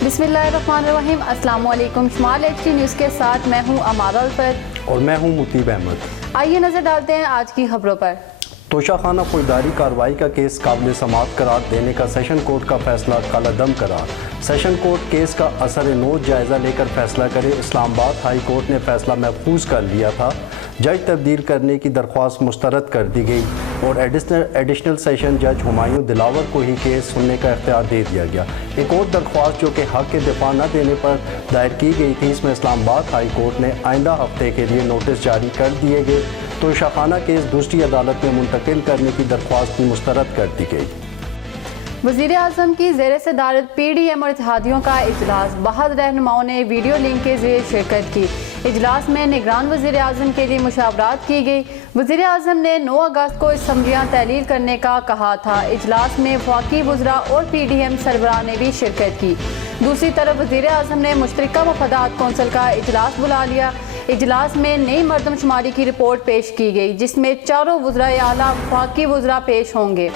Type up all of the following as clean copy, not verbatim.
बिस्मिल्लाहिर्रहमानिर्रहीम। अस्सलाम वालेकुम। शुमाल HD न्यूज़ के साथ मैं हूँ अमारा उल्फत और मैं हूँ मुतीब अहमद। आइए नजर डालते हैं आज की खबरों पर। तोशाखाना फौजदारी कार्रवाई का केस काबिल समाअत करार देने का सेशन कोर्ट का फैसला कलअदम करार। सेशन कोर्ट केस का असर नोट जायज़ा लेकर फैसला करे। इस्लामाबाद हाई कोर्ट ने फैसला महफूज कर लिया था। जज तब्दील करने की दरख्वास्त मुस्तरद कर दी गई और एडिशनल सेशन जज हुमायूं दिलावर को ही केस सुनने का इख्तियार दे दिया गया। एक और दरख्वास्त जो कि हक़ के दिफा न देने पर दायर की गई थी, इसमें इस्लामाबाद हाई कोर्ट ने आइंदा हफ्ते के लिए नोटिस जारी कर दिए गए। तोशाखाना केस दूसरी अदालत में मुंतकिल करने की दरख्वास्त भी मुस्तरद कर दी गई। वज़ीर आज़म की ज़ेर सदारत PDM और इत्तेहादियों का इजलास। बहद रहनुमाओं ने वीडियो लिंक के ज़रिए शिरकत की। इजलास में निगरान वज़ीर आज़म के लिए मुशावरात की गई। वज़ीर आज़म ने 9 अगस्त को असम्बलियाँ तहलील करने का कहा था। इजलास में वफाकी वज़रा और PDM सरबराह ने भी शिरकत की। दूसरी तरफ वज़ीर आज़म ने मुश्तरका मफादात कौंसिल का इजलास बुला लिया। इजलास में नई मरदमशुमारी की रिपोर्ट पेश की गई, जिसमें चारों वज़राए आला वफाकी वज़रा पेश होंगे।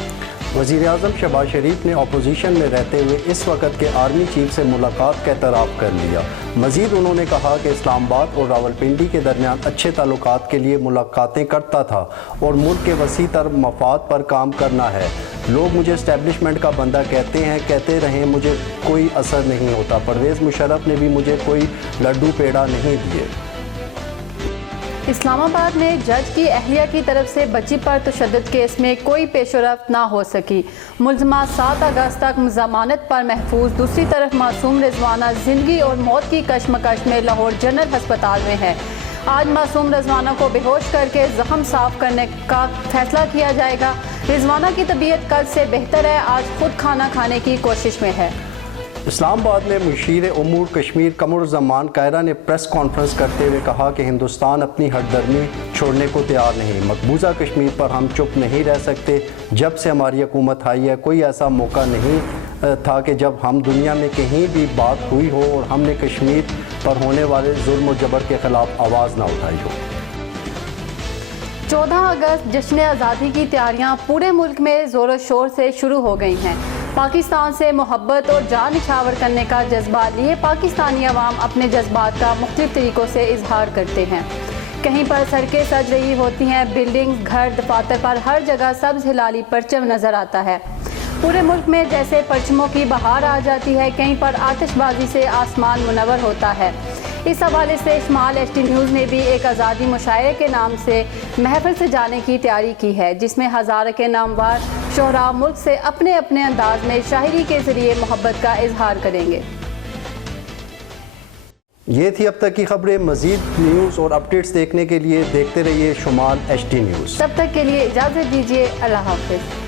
वज़ीर आज़म शहबाज शरीफ ने अपोजिशन में रहते हुए इस वक्त के आर्मी चीफ से मुलाकात का एतराफ़ कर लिया। मज़ीद उन्होंने कहा कि इस्लामाबाद और रावलपिंडी के दरमियान अच्छे ताल्लुकात के लिए मुलाकातें करता था और मुल्क के वसी तर मफाद पर काम करना है। लोग मुझे इस्टेब्लिशमेंट का बंदा कहते हैं, कहते रहें, मुझे कोई असर नहीं होता। परवेज़ मुशर्रफ ने भी मुझे कोई लड्डू पेड़ा नहीं दिए। इस्लामाबाद में जज की अहलिया की तरफ से बच्ची पर तशद्दुद केस में कोई पेशरफ्त ना हो सकी। मुलज़मा 7 अगस्त तक ज़मानत पर महफूज। दूसरी तरफ मासूम रिजवाना ज़िंदगी और मौत की कशमकश में लाहौर जनरल हस्पताल में है। आज मासूम रिजवाना को बेहोश करके ज़ख्म साफ करने का फैसला किया जाएगा। रिजवाना की तबीयत कल से बेहतर है। आज खुद खाना खाने की कोशिश में है। इस्लामाबाद में मुशीर उमूर कश्मीर कमरुज़्ज़मान कायरा ने प्रेस कॉन्फ्रेंस करते हुए कहा कि हिंदुस्तान अपनी हरदर्मी छोड़ने को तैयार नहीं। मकबूजा कश्मीर पर हम चुप नहीं रह सकते। जब से हमारी हुकूमत आई है, कोई ऐसा मौका नहीं था कि जब हम दुनिया में कहीं भी बात हुई हो और हमने कश्मीर पर होने वाले जुल्म और जबर के खिलाफ आवाज़ ना उठाई हो। 14 अगस्त जश्न आज़ादी की तैयारियां पूरे मुल्क में ज़ोर शोर से शुरू हो गई हैं। पाकिस्तान से मोहब्बत और जान निछावर करने का जज्बा लिए पाकिस्तानी अवाम अपने जज्बात का मुख्तलिफ तरीक़ों से इजहार करते हैं। कहीं पर सड़कें सज रही होती हैं, बिल्डिंग, घर, दफातर पर हर जगह सब्ज़ हिलाली परचम नज़र आता है। पूरे मुल्क में जैसे परचमों की बहार आ जाती है। कहीं पर आतिशबाजी से आसमान मुनव्वर होता है। इस हवाले से शुमाल HD न्यूज़ ने भी एक आज़ादी मुशायरे के नाम से महफिल से जाने की तैयारी की है, जिसमें हज़ारों के नामवर शोहरा मुल्क से अपने अपने अंदाज में शायरी के ज़रिए मोहब्बत का इजहार करेंगे। ये थी अब तक की खबरें। मज़ीद न्यूज़ और अपडेट्स देखने के लिए देखते रहिए शुमाल HD न्यूज़। तब तक के लिए इजाज़त दीजिए। अल्लाह हाफ़िज़।